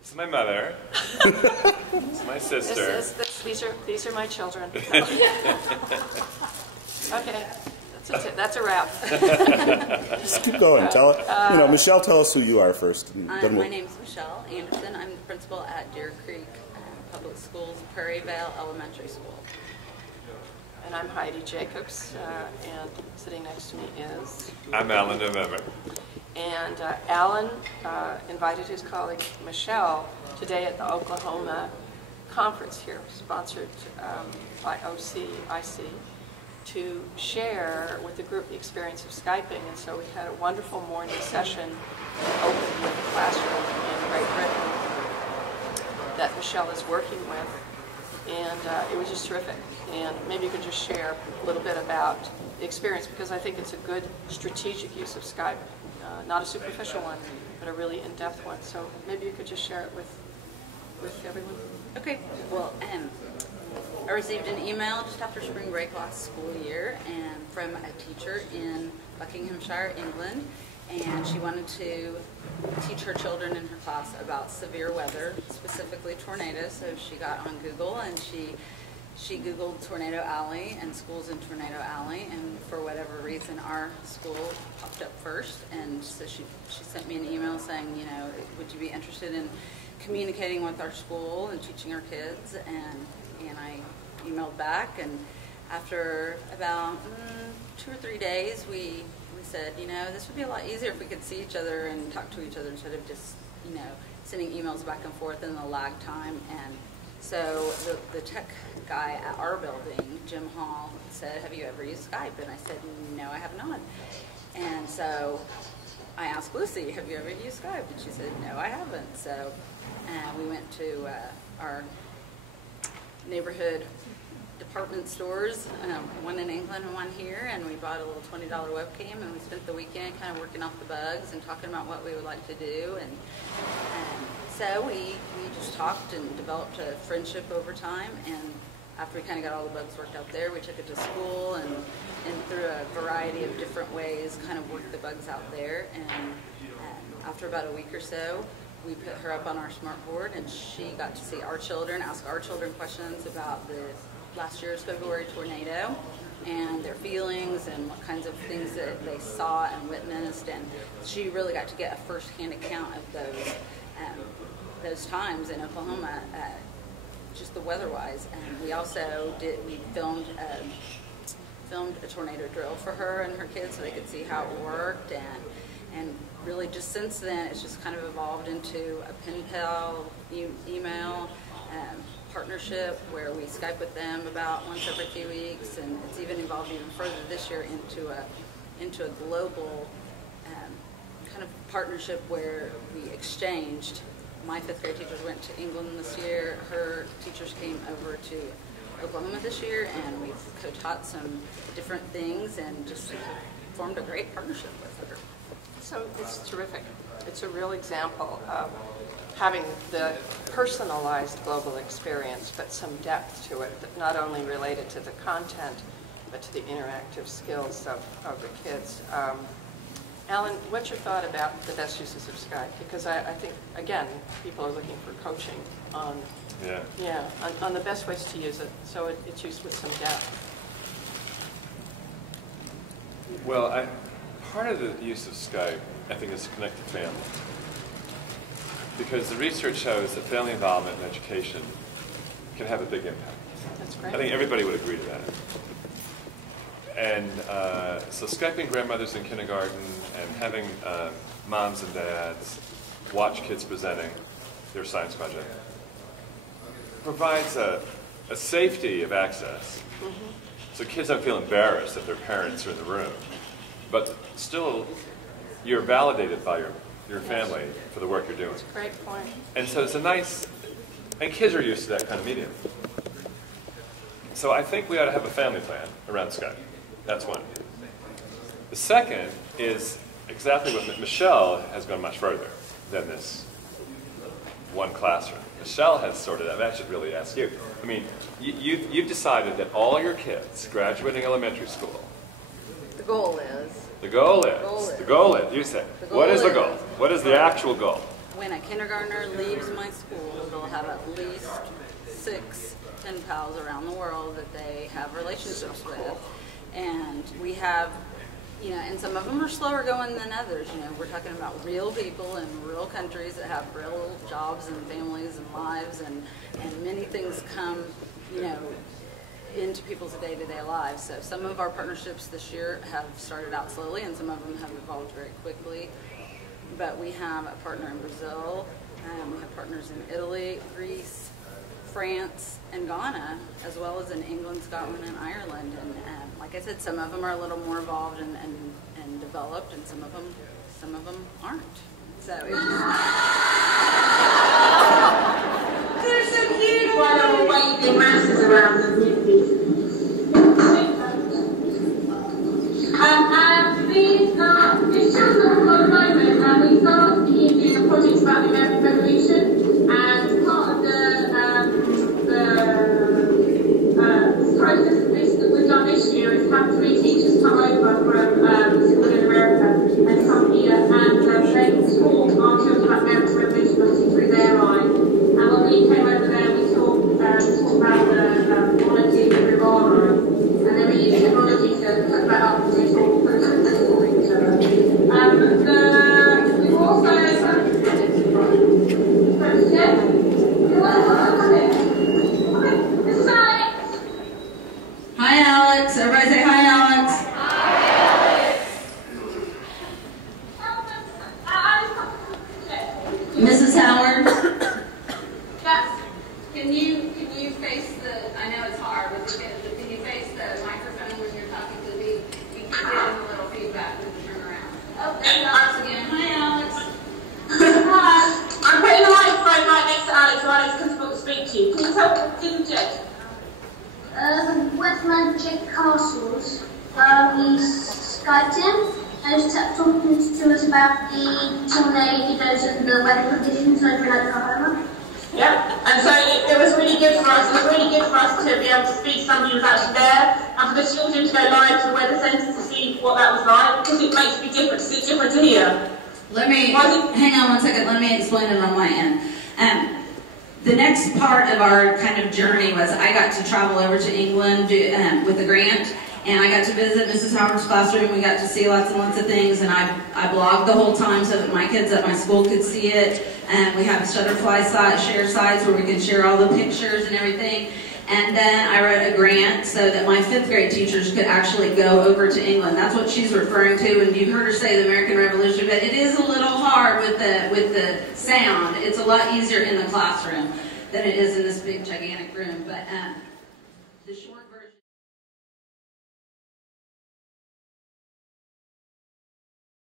This is my mother. This is my sister. These are my children. Okay, that's a wrap. Just keep going. Tell Michelle, tell us who you are first. My name is Michelle Anderson. I'm the principal at Deer Creek Public Schools, Prairie Vale Elementary School. And I'm Heidi Jacobs, and sitting next to me is... I'm Alan November. And Alan invited his colleague Michelle today at the Oklahoma conference here, sponsored by OCIC, to share with the group the experience of Skyping. And so we had a wonderful morning session open with the classroom in Great Britain that Michelle is working with. And it was just terrific. And maybe you could just share a little bit about the experience, because I think it's a good strategic use of Skype. Not a superficial one, but a really in-depth one. So maybe you could just share it with everyone. Okay. Well, I received an email just after spring break last school year and from a teacher in Buckinghamshire, England, and she wanted to teach her children in her class about severe weather, specifically tornadoes. So she got on Google and she Googled Tornado Alley and schools in Tornado Alley, and for whatever reason our school popped up first, and so she sent me an email saying, would you be interested in communicating with our school and teaching our kids? And I emailed back, and after about 2 or 3 days we said, this would be a lot easier if we could see each other and talk to each other instead of just sending emails back and forth in the lag time. And so the tech guy at our building, Jim Hall, said, have you ever used Skype? And I said, no, I have not. And so I asked Lucy, have you ever used Skype? And she said, no, I haven't. So we went to our neighborhood department stores, one in England and one here, and we bought a little $20 webcam, and we spent the weekend kind of working off the bugs and talking about what we would like to do. And so we just talked and developed a friendship over time, and after we kind of got all the bugs worked out there, we took it to school and through a variety of different ways kind of worked the bugs out there. And after about a week or so, we put her up on our smart board, and she got to see our children, ask our children questions about the last year's February tornado and their feelings and what kinds of things that they saw and witnessed. And she really got to get a first-hand account of those times in Oklahoma, just the weather-wise. And we also filmed a tornado drill for her and her kids so they could see how it worked. And really just since then, it's just kind of evolved into a pen pal email partnership where we Skype with them about once every few weeks, and it's even evolved even further this year into a global kind of partnership where we exchanged. My 5th grade teachers went to England this year. Her teachers came over to Oklahoma this year, and we've co-taught some different things and just formed a great partnership with her. So it's terrific. It's a real example of having the personalized global experience, but some depth to it, that not only related to the content, but to the interactive skills of the kids. Alan, what's your thought about the best uses of Skype? Because I think, again, people are looking for coaching on the best ways to use it, so it's used with some depth. Well, part of the use of Skype, I think, is to connect to family. Because the research shows that family involvement in education can have a big impact. That's great. I think everybody would agree to that. And so Skyping grandmothers in kindergarten and having moms and dads watch kids presenting their science project provides a safety of access. Mm-hmm. So kids don't feel embarrassed that their parents are in the room. But still, you're validated by your family for the work you're doing. That's a great point. And so it's and kids are used to that kind of medium. So I think we ought to have a family plan around Skype. That's one. The second is exactly what Michelle has gone much further than this one classroom. Michelle has sorted out, I should really ask you. I mean, you've decided that all your kids graduating elementary school. The goal is. The goal is. You say. What is the goal? What is the actual goal? when a kindergartner leaves my school, they'll have at least 6 pen pals around the world that they have relationships with. And we have, you know, and some of them are slower going than others. You know, we're talking about real people in real countries that have real jobs and families and lives, and many things come, you know, into people's day-to-day lives. So some of our partnerships this year have started out slowly, and some of them have evolved very quickly. But we have a partner in Brazil, we have partners in Italy, Greece, France, and Ghana, as well as in England, Scotland, and Ireland. And like I said, some of them are a little more evolved and developed, and some of them aren't. So it's just... They're so cute. Why don't we wave their masses around the community? This chapter at the moment, we started doing a project about the American Revolution, and part of the process of this that we've done this year is have 3 teachers come over from school in America and come here, and they taught our children about the American Revolution through their eyes. And when we came over there, we talked about the monarchy of Rivara, and then we used technology to put that up and talk for each other. We've also Hi, Alex. Everybody say hi, Alex. Mrs. Howard. Yes. Can you face the? I know it's hard, but can you face the microphone when you're talking to me? We keep getting a little feedback when you turn around. Oh, there's Alex again. Hi, Alex. Hi. I'm putting the microphone right next to Alex, so Alex can speak to you. Can you tell Jake? Westland Czech Castles. We Skyped him and he kept talking to us about the tornadoes and the weather conditions over in Oklahoma. Yeah, and so it was really good for us. It was really good for us to be able to speak to somebody who was actually there, and for the children to go live to the weather centre to see what that was like, because it makes a big difference. It's different to here. Let me hang on 1 second. Let me explain it on my end. The next part of our kind of journey was I got to travel over to England with a grant, and I got to visit Mrs. Howard's classroom. We got to see lots and lots of things, and I blogged the whole time so that my kids at my school could see it. And we have Shutterfly share sites where we can share all the pictures and everything. And then I wrote a grant so that my 5th grade teachers could actually go over to England. That's what she's referring to, and you heard her say the American Revolution, but it is a little hard with the sound. It's a lot easier in the classroom than it is in this big, gigantic room. But the short version...